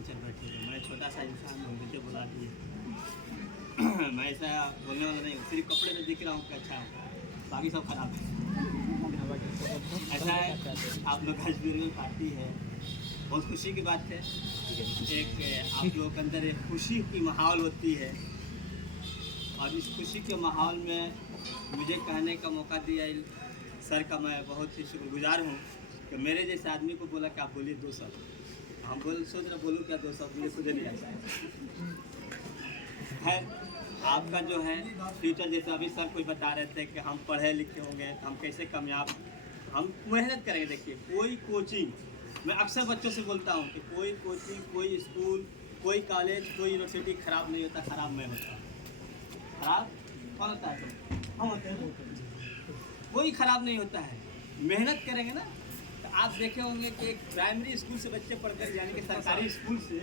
Teacher बैठे थे। मैं छोटा सा इंसान हूँ, मुझे बुला दिए। मैं ऐसा बोलने वाला नहीं हूँ, सिर्फ कपड़े में दिख रहा हूँ कि अच्छा है, बाकी सब खराब है। ऐसा है, आप लोग का एक्सपीरियंस पार्टी है, बहुत खुशी की बात है। एक आप लोगों के अंदर एक खुशी की माहौल होती है, और इस खुशी के माहौल में मुझे कहने का मौका दिया सर का मैं बहुत ही शुक्रगुजार हूँ कि मेरे जैसे आदमी को बोला कि आप बोलिए 2 शब्द। हम सोच रहे बोलूँ क्या 2 शब्द, मुझे खुद नहीं आता है। आपका जो है फ्यूचर, जैसे अभी सर कोई बता रहे थे कि हम पढ़े लिखे होंगे तो हम कैसे कामयाब, हम मेहनत करेंगे। देखिए कोई कोचिंग, मैं अक्सर बच्चों से बोलता हूँ कि कोई कोचिंग, कोई स्कूल, कोई कॉलेज, कोई यूनिवर्सिटी खराब नहीं होता, खराब मैं होता। खराब कौन होता है? हम होते हैं। कोई खराब नहीं होता है, मेहनत करेंगे ना। तो आप देखे होंगे कि एक प्राइमरी स्कूल से बच्चे पढ़कर, यानी कि सरकारी स्कूल से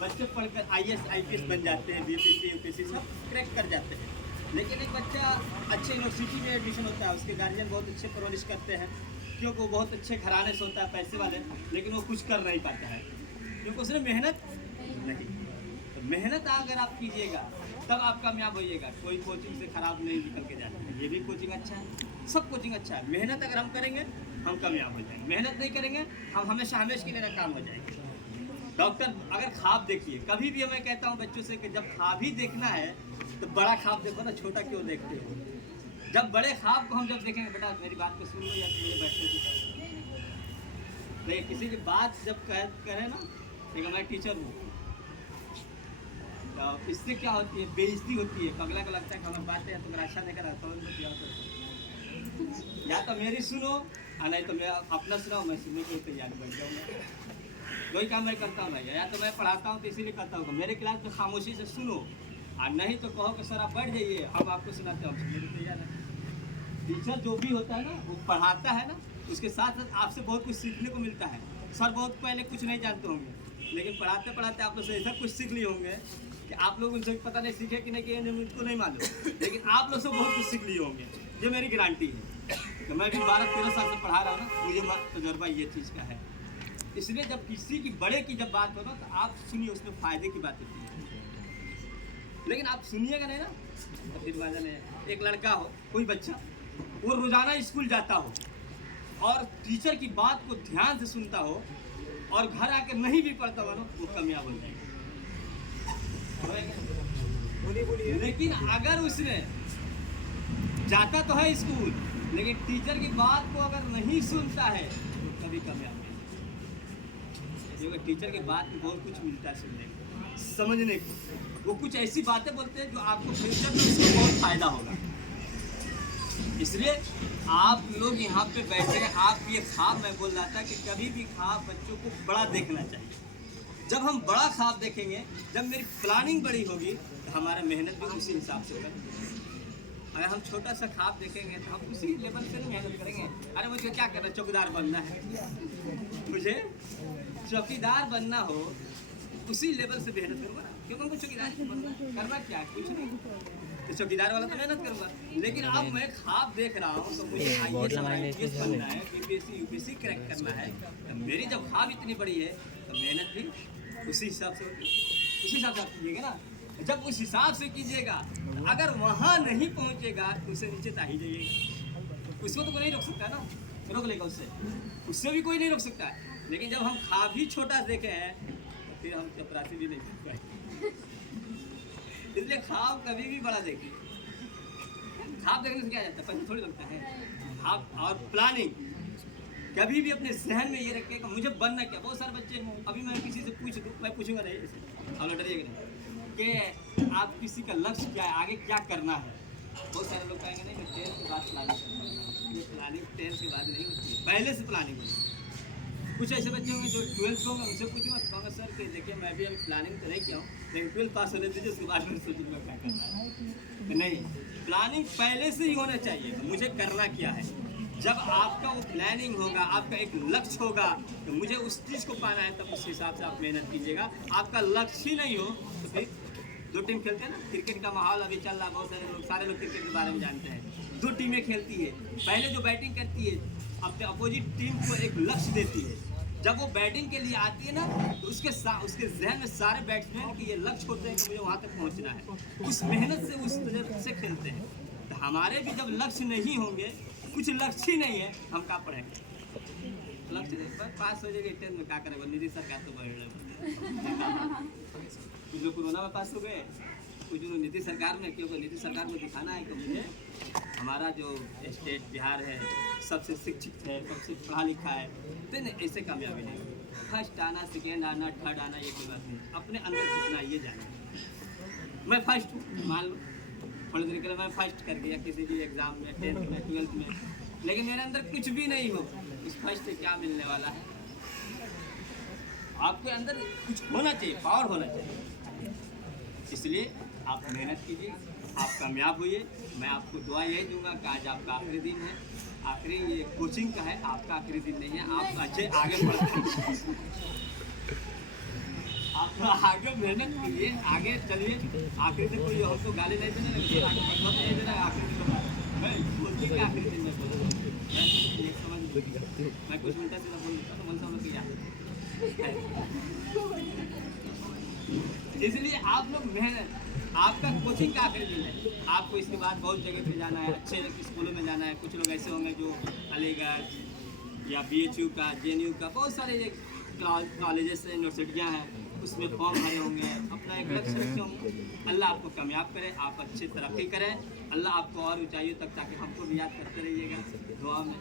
बच्चे पढ़कर IAS IPS बन जाते हैं, BPSC UPSC सब क्रैक कर जाते हैं। लेकिन एक बच्चा अच्छे यूनिवर्सिटी में एडमिशन होता है, उसके गार्जियन बहुत अच्छे परवरिश करते हैं, क्योंकि वो बहुत अच्छे घराने से होता है, पैसे वाले, लेकिन वो कुछ कर नहीं पाता है क्योंकि उसने मेहनत नहीं। तो मेहनत अगर आप कीजिएगा तब आप कामयाब होइएगा। कोई कोचिंग से खराब नहीं निकल के जाना है, ये भी कोचिंग अच्छा है, सब कोचिंग अच्छा है। मेहनत अगर हम करेंगे हम कामयाब हो जाएंगे, मेहनत नहीं करेंगे हम हमेशा के लिए नाकाम हो जाएंगे। डॉक्टर अगर ख्वाब देखिए, कभी भी मैं कहता हूँ बच्चों से कि जब ख्वाब ही देखना है तो बड़ा ख्वाब देखो ना, छोटा क्यों देखते हो। जब बड़े ख्वाब को हम जब देखेंगे, बेटा मेरी बात को सुन लो या तो मुझे बैठने दो। देखिए किसी की बात जब करें ना, देखिए मैं टीचर हूँ, तो इससे क्या होती है, बेइज्जती होती है। अगला को लगता है कि हमारी बात है तुम्हारा अच्छा नहीं करा, समझ लो क्या होता है। या तो मेरी सुनो और नहीं तो मैं अपना सुनाओ, मैं सुनने के लिए तैयार बन जाऊँगा। वही काम मैं करता हूँ भैया, या तो मैं पढ़ाता हूँ तो इसीलिए करता हूँ मेरे क्लास तो खामोशी से सुनो, और नहीं तो कहो कि सर आप बैठ जाइए हम आपको सुनाते हैं, हम सुनने के लिए तैयार है। टीचर जो भी होता है ना, वो पढ़ाता है ना, उसके साथ साथ आपसे बहुत कुछ सीखने को मिलता है। सर बहुत पहले कुछ नहीं जानते होंगे, लेकिन पढ़ाते पढ़ाते आप लोग से ऐसा कुछ सीख लिए होंगे कि आप लोग उनसे पता नहीं सीखे कि नहीं कि उनको नहीं मालूम, लेकिन आप लोग से बहुत कुछ सीख लिए होंगे। ये मेरी गारंटी है। तो मैं भी 12-13 साल से पढ़ा रहा हूँ ना, मुझे तजुर्बा ये चीज़ का है। इसलिए जब किसी की बड़े की जब बात हो ना, तो आप सुनिए, उसमें फ़ायदे की बात होती है। लेकिन आप सुनिएगा नहीं ना तो फिर मजा नहीं है। एक लड़का हो, कोई बच्चा, वो रोज़ाना स्कूल जाता हो और टीचर की बात को ध्यान से सुनता हो और घर आकर नहीं भी पढ़ता हो ना, वो कामयाब हो जाएगा। लेकिन अगर उसने जाता तो है स्कूल, लेकिन टीचर की बात को अगर नहीं सुनता है तो कभी कामयाब नहीं। क्योंकि टीचर की बात में बहुत कुछ मिलता है सुनने को, समझने को। वो कुछ ऐसी बातें बोलते हैं जो आपको फ्यूचर में उसको बहुत फायदा होगा। इसलिए आप लोग यहाँ पे बैठे, आप ये ख्वाब, मैं बोल रहा था कि कभी भी ख्वाब बच्चों को बड़ा देखना चाहिए। जब हम बड़ा ख्वाब देखेंगे, जब मेरी प्लानिंग बड़ी होगी तो हमारा मेहनत भी उसी हिसाब से होगा। अगर हम छोटा सा ख्वाब देखेंगे तो हम उसी लेवल से नहीं मेहनत करेंगे। अरे मुझे क्या करना है, चौकीदार बनना है, मुझे चौकीदार बनना हो, उसी लेवल से मेहनत करूँगा। क्योंकि हमको चौकीदार करना क्या है, कुछ नहीं, तो चौकीदार वाला तो मेहनत करूँगा। लेकिन अब मैं ख्वाब देख रहा हूँ तो मुझे IAS बनना है, BPSC UPSC क्रैक करना है। तो मेरी जब ख्वाब इतनी बड़ी है तो मेहनत भी उसी हिसाब से होगी। उसी हिसाब से आप कीजिएगा ना। जब उस हिसाब से कीजिएगा, अगर वहाँ नहीं पहुँचेगा तो उससे नीचे तो ही जाइएगा। उसको तो कोई नहीं रोक सकता ना, रोक लेगा उससे भी कोई नहीं रोक सकता है। लेकिन जब हम ख्वाब ही छोटा देखे हैं तो फिर हम चपरासी भी नहीं कर पाएंगे। इसलिए ख्वाब कभी भी बड़ा देखिए। ख्वाब देखने से क्या जाता है, पैसा थोड़ी लगता है। ख्वाब और प्लानिंग कभी भी अपने जहन में ये रखें कि मुझे बनना क्या। बहुत सारे बच्चे, अभी मैं किसी से पूछ लूँ, मैं पूछूंगा नहीं ऐसे, और डरिएगा नहीं कि आप किसी का लक्ष्य क्या है, आगे क्या करना है। बहुत सारे लोग कहेंगे नहीं मैं 10th के बाद प्लानिंग करना है। ये प्लानिंग 10th के बाद नहीं होती है, पहले से प्लानिंग होती है। कुछ ऐसे बच्चे होंगे जो 12th होंगे, उनसे पूछूंगा तो कहूँगा सर कि देखिए मैं भी अभी प्लानिंग तो नहीं किया हूँ, लेकिन 12th पास होने दीजिए, उसके बाद में सोचूंगा क्या करना है। नहीं, प्लानिंग पहले से ही होना चाहिए, मुझे करना क्या है। जब आपका वो प्लानिंग होगा, आपका एक लक्ष्य होगा तो मुझे उस चीज़ को पाना है, तब उस हिसाब से आप मेहनत कीजिएगा। आपका लक्ष्य ही नहीं हो तो फिर 2 टीम खेलते हैं ना, क्रिकेट का माहौल अभी चल रहा, बहुत सारे लोग क्रिकेट के बारे में जानते हैं। 2 टीमें खेलती है, पहले जो बैटिंग करती है अपने अपोजिट टीम को एक लक्ष्य देती है जब वो बैटिंग के लिए आती है ना, तो उसके जहन में सारे बैट्समैन के ये लक्ष्य होते हैं कि मुझे वहाँ तक पहुँचना है, उस मेहनत से उस तरह से खेलते हैं। तो हमारे भी जब लक्ष्य नहीं होंगे, कुछ लक्ष्य ही नहीं है, हम क्या पढ़ेंगे? लक्ष्य नहीं, बस पास हो जाएगा 10 में, क्या करेगा? नीति सरकार तो बढ़ कुछ लोग कोरोना में पास हो गए, कुछ लोग नीति सरकार में, क्योंकि नीति सरकार को दिखाना है कि मुझे हमारा जो स्टेट बिहार है सबसे शिक्षित है, सबसे पढ़ा लिखा है, तो नहीं, ऐसे कामयाबी नहीं। फर्स्ट आना, सेकेंड आना, थर्ड आना, ये कोई बात नहीं, अपने अंदर कितना ये जाना। मैं फर्स्ट हूँ, मान लो थोड़ी देर के लिए मैं फर्स्ट कर गया किसी भी एग्जाम में, 10th में, 12th में, लेकिन मेरे अंदर कुछ भी नहीं हो, उस फर्स्ट से क्या मिलने वाला है? आपके अंदर कुछ होना चाहिए, पावर होना चाहिए। इसलिए आप मेहनत कीजिए, आप कामयाब होइए। मैं आपको दुआ यही दूंगा कि आज आपका आखिरी दिन है, आखिरी ये कोचिंग का है, आपका आखिरी दिन नहीं है। आप अच्छे आगे बढ़ते, आप आगे मेहनत कीजिए, आगे चलिए। आखिरी दिन कोई हमको गाली नहीं देना, नहीं देना। आखिरी दिन मैं बोलती कि आखिरी दिन में मैं कुछ उल्टा सीधा बोल देता तो मन समझ गया। इसलिए आप लोग मेहनत, आपका कोचिंग का आखिरी दिन है, आपको इसके बाद बहुत जगह पे जाना है, अच्छे स्कूलों में जाना है। कुछ लोग ऐसे होंगे जो अलीगढ़ या BHU का, JNU का, बहुत सारे कॉलेजेस हैं, यूनिवर्सिटियाँ हैं, उसमें फॉर्म भरे होंगे, अपना एक लक्ष्य रखे होंगे। अल्लाह आपको कामयाब करे, आप अच्छी तरक्की करें, अल्लाह आपको और ऊंचाइयों तक, ताकि हमको भी याद करते रहिएगा दुआ में।